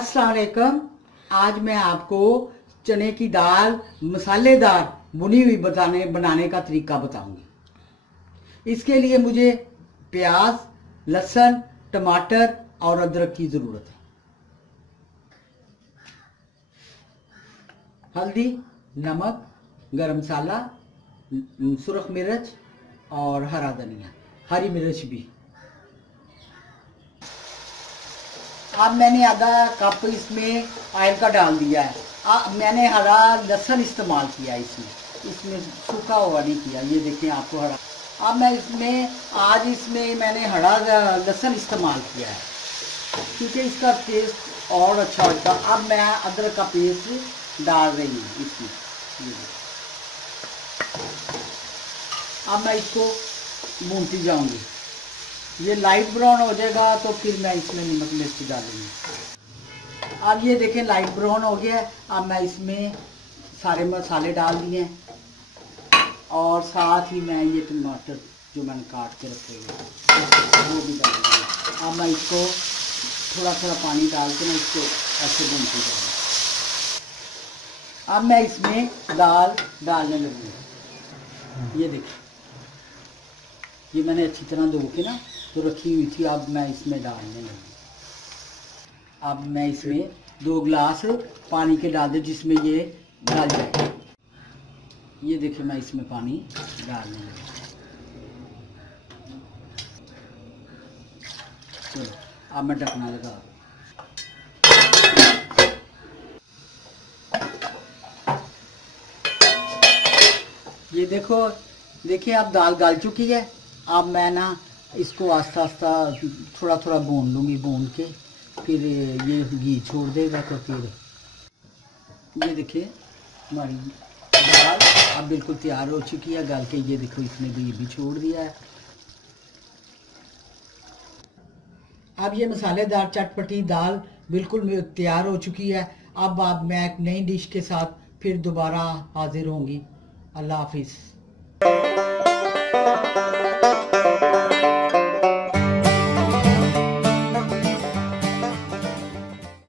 अस्सलाम वालेकुम। आज मैं आपको चने की दाल मसालेदार भुनी हुई बनाने का तरीका बताऊंगी। इसके लिए मुझे प्याज, लहसुन, टमाटर और अदरक की ज़रूरत है। हल्दी, नमक, गरम मसाला, सुरख मिर्च और हरा धनिया, हरी मिर्च भी। अब मैंने आधा कप इसमें ऑयल का डाल दिया है। मैंने हरा लहसुन इस्तेमाल किया इसमें सूखा हुआ नहीं किया। ये देखें आपको हरा। अब मैं इसमें मैंने हरा लहसुन इस्तेमाल किया है क्योंकि इसका टेस्ट और अच्छा होता है। अब मैं अदरक का पेस्ट डाल रही हूँ इसमें। अब मैं इसको भूनती जाऊंगी। ये लाइट ब्राउन हो जाएगा तो फिर मैं इसमें नमक मिर्च डालूंगी। अब ये देखें लाइट ब्राउन हो गया। अब मैं इसमें सारे मसाले डाल दिए और साथ ही मैं ये टमाटर जो मैंने काट के रखे हुए वो भी डाल दिए। अब मैं इसको थोड़ा थोड़ा पानी डाल के ना इसको ऐसे भूनती जाऊंगी। अब मैं इसमें दाल डालने लगूंगी। ये देखिए, ये मैंने अच्छी तरह धो के ना तो रखी हुई थी। अब मैं इसमें डालने लगी। अब मैं इसमें 2 गिलास पानी के डाल दे जिसमें ये गल जाए। ये देखिए मैं इसमें पानी डालने लगी। चलो अब मैं ढकना लगा। ये देखिए अब दाल गल चुकी है। अब मैं ना इसको आस्ता आस्ता थोड़ा थोड़ा भून लूँगी। भून के फिर ये घी छोड़ देगा तो फिर ये देखिए हमारी दाल अब बिल्कुल तैयार हो चुकी है गल के। ये देखो इसने भी छोड़ दिया है। अब ये मसालेदार चटपटी दाल बिल्कुल तैयार हो चुकी है। अब मैं एक नई डिश के साथ फिर दोबारा हाजिर होंगी। अल्लाह हाफिज़।